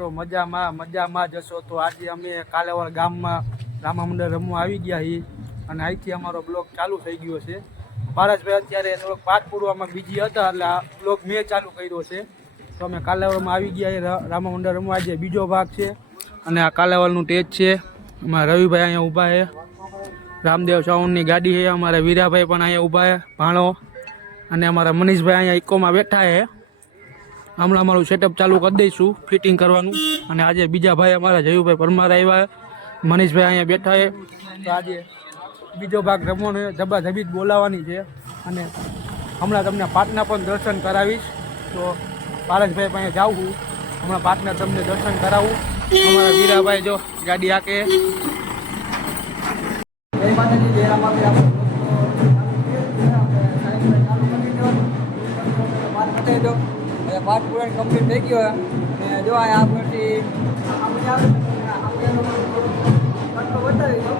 મિત્રો મજામાં જશો તો આજે અમે કાલેવાડ ગામમાં રામા મંડળ રમવા આવી ગયા છીએ અને અહીંથી અમારો બ્લોગ ચાલુ થઈ ગયો છે. પારસભાઈ અત્યારે થોડોક પાઠ પૂરવામાં બીજી હતા એટલે આ બ્લોગ મેં ચાલુ કર્યો છે. તો અમે કાલેવાડમાં આવી ગયા રામા મંડળ રમવા. આજે બીજો ભાગ છે અને આ કાલેવાડનું ટેજ છે. અમારા રવિભાઈ અહીંયા ઊભા છે, રામદેવ સાઉન્ડની ગાડી છે, અમારા વીરાભાઈ પણ અહીંયા ઊભા છે ભાણો, અને અમારા મનીષભાઈ અહીંયા ઇકોમાં બેઠા છે. હમણાં અમારું સેટઅપ ચાલુ કરી દઈશું ફિટિંગ કરવાનું. અને આજે બીજા ભાઈ અમારા જયુભાઈ પરમાર આવ્યા, મનીષભાઈ અહીંયા બેઠા છે. તો આજે બીજો ભાગ રમવાનો ધબાધબી જ બોલાવવાની છે અને હમણાં તમને પાટના પણ દર્શન કરાવીશ. તો પારસભાઈ પાસે જાઉં છું, હમણાં પાટના તમને દર્શન કરાવું. અમારા વીરાભાઈ જો ગાડી આકે. જય માતાજી, જય રામાભાઈ. પાઠ પૂરણ કમ્પ્લીટ થઈ ગયો અને જો આ પછી બતાવી દો.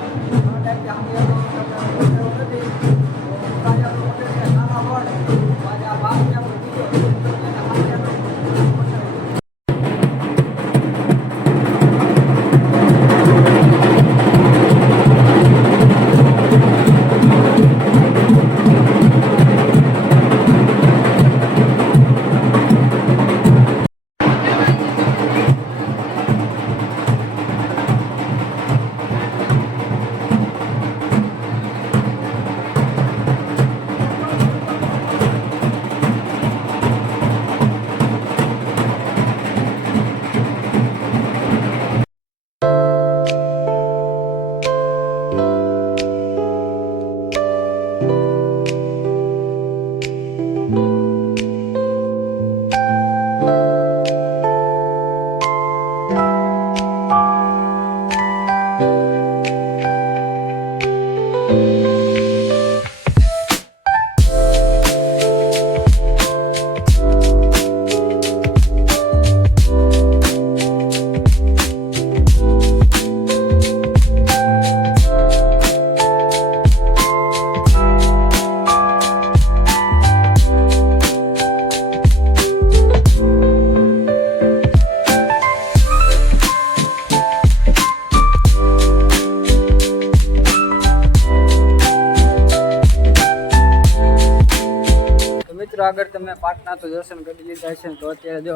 આગળ તમે પાટના તો દર્શન કરી લીધા છે. તો અત્યારે જો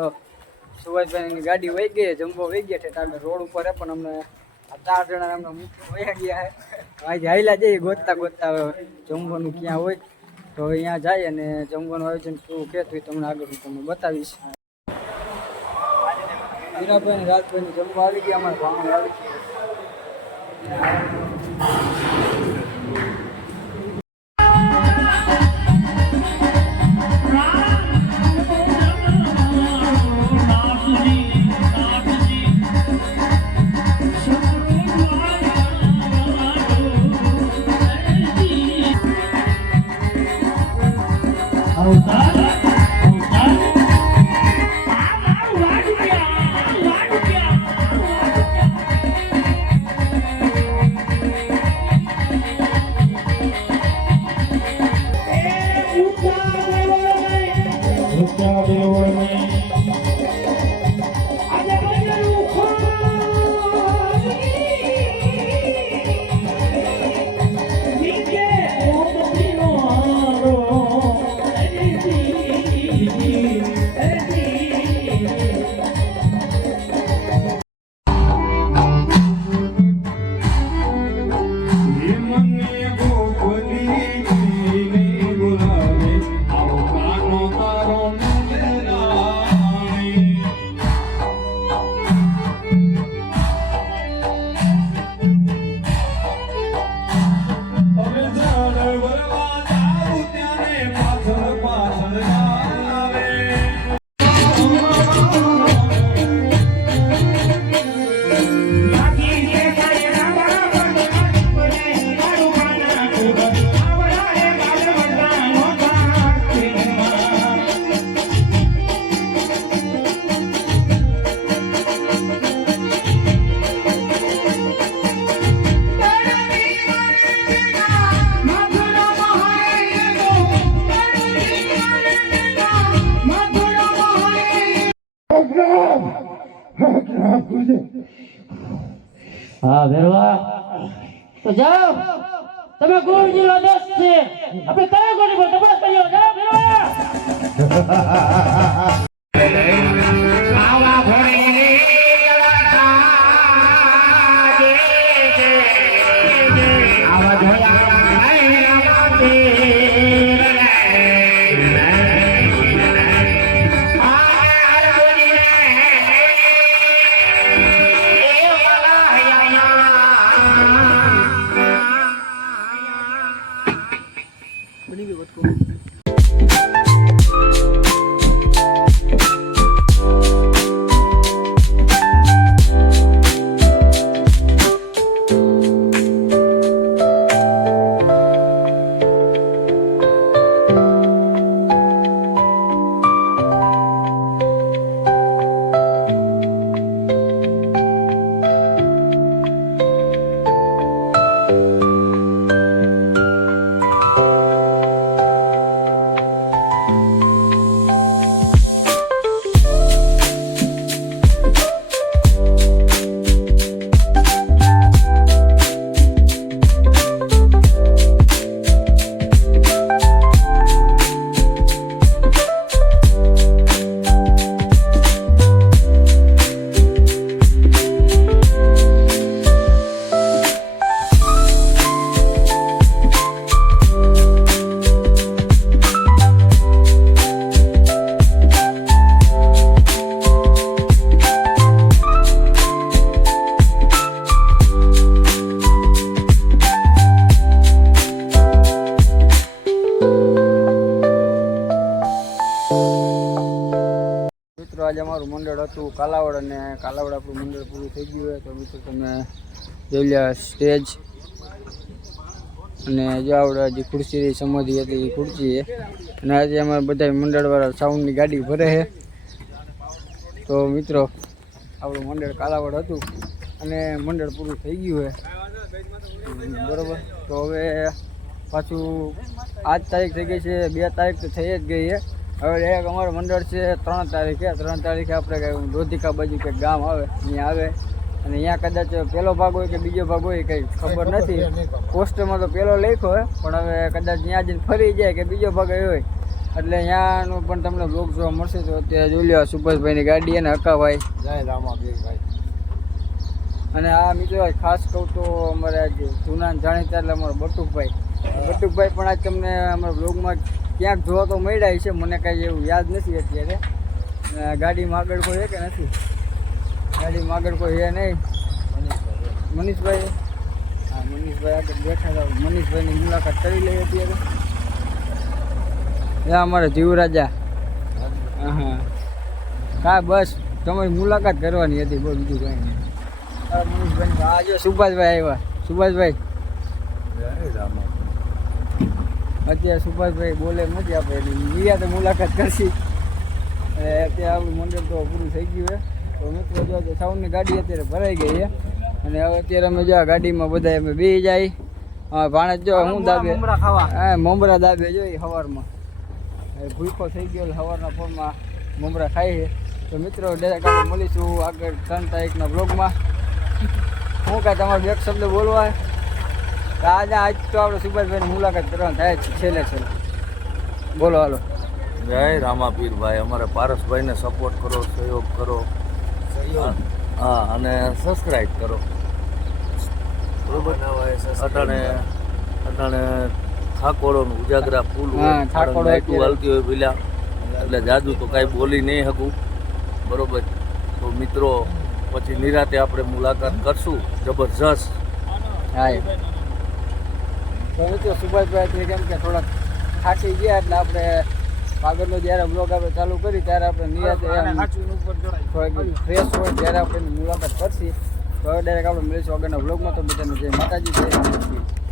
સુભાષભાઈની ગાડી વહી ગઈ, જમ્બો વહી ગયા છે આગળ રોડ ઉપર, પણ અમને આ 4 જણા અમને વહી ગયા છે. આજે હાઈલા જઈએ ગોતતા જમવાનું ક્યાં હોય તો અહીંયા જાય અને જમવાનું આયોજન કેવું કહેતું હોય તમને આગળ હું તમને બતાવીશ. હીરાભાઈ રાજભાઈની જમવા આવી ગયા, અમારા ભાવમાં આવી ગયા. હા ભેરવા તો જાઓ તમે ગુરુજી નો દોસ્ત છે આપણે કયો ગોળી પર તપાસ કર્યો જાઓ ભેરવા આવા ઘોડે આવા ધોયા આજે અમારું મંડળ હતું કાલાવડ અને કાલાવડ આપણું મંડળ પૂરું થઈ ગયું હોય તો મિત્રો તમે જોઈ લ્યા સ્ટેજ અને જો આવડે જે ખુરશી સમાધિ હતી એ ખુરશી છે અને આજે અમારે બધા મંડળવાળા સાઉન્ડની ગાડી ભરે છે તો મિત્રો આપણું મંડળ કાલાવડ હતું અને મંડળ પૂરું થઈ ગયું છે બરાબર તો હવે પાછું 8 તારીખ થઈ ગઈ છે 2 તારીખ તો થઈ જ ગઈ છે હવે એક અમારું મંડળ છે 3 તારીખે આપણે કંઈ રોધિકા બાજુ કંઈક ગામ આવે અહીંયા આવે અને અહીંયા કદાચ પહેલો ભાગ હોય કે બીજો ભાગ હોય કંઈ ખબર નથી પોસ્ટરમાં તો પહેલો લખ્યો હોય પણ હવે કદાચ ત્યાં જઈને ફરી જાય કે બીજો ભાગ હોય એટલે અહીંયાનું પણ તમને બ્લોગ જોવા મળશે તો અત્યારે જોઈ લો સુભાષભાઈની ગાડી અને હકાભાઈ જય રામાભાઈ અને આ મિત્રો ખાસ કહું તો અમારે આજે જૂના જાણીતા એટલે અમારો બટુકભાઈ પણ આજ તમને અમારા બ્લોગમાં ક્યાંક જોવા તો મળ્યા છે મને કાંઈ એવું યાદ નથી અત્યારે ગાડીમાં આગળ કોઈ છે કે નથી ગાડીમાં આગળ કોઈ છે નહીં મનીષભાઈ હા મનીષભાઈ આગળ બેઠા હતા મનીષભાઈની મુલાકાત કરી લઈએ અત્યારે અમારા જીવરાજા હા હા બસ તમારી મુલાકાત કરવાની હતી બહુ બીજું કંઈ નહીં મનીષભાઈ હા જો સુભાષભાઈ આવ્યા સુભાષભાઈ અત્યારે સુભાષભાઈ બોલે નથી આપણે નિયા તો મુલાકાત કરશી અત્યારે આપણું મંડળ તો પૂરું થઈ ગયું છે તો મિત્રો જો સાઉન્ડની ગાડી અત્યારે ભરાઈ ગઈ છે અને હવે અત્યારે અમે જો ગાડીમાં બધા અમે બેસી જાય ભાણે જો હું દાબે હા મમરા દાબે જોઈ સવારમાં ભૂખો થઈ ગયો સવારના ફોનમાં મમરા ખાઈ છે તો મિત્રો ડાયરેક્ટ આપણે મળીશું આગળ 3 તારીખના બ્લોગમાં શું કાંઈ તમારો એક શબ્દ બોલવા આજ તો આપણે સુભાષભાઈની મુલાકાત કરવાની થાય છે છેલ્લે બોલો હાલો જય રામાપીરભાઈ અમારે પારસભાઈને સપોર્ટ કરો સહયોગ કરો હા અને સબસ્ક્રાઈબ કરો બરોબર અટાણે ઠાકોરોનું ઉજાગરા ફૂલ હાલતી હોય પેલા એટલે જાદુ તો કાંઈ બોલી નહીં શકું બરોબર તો મિત્રો પછી નિરાતે આપણે મુલાકાત કરશું જબરજસ્ત હા તો મિત્રો સુભાષભાઈ કેમ કે થોડાક થાકી ગયા એટલે આપણે આગળનો જ્યારે બ્લોગ આપણે ચાલુ કરી ત્યારે આપણે નિરાતે થોડીક ફ્રેશ હોય ત્યારે આપણે મુલાકાત કરશી તો હવે ડાયરેક્ટ આપણે મળીશું આગળના બ્લોગમાં તો બધાને જય માતાજી જય રામજી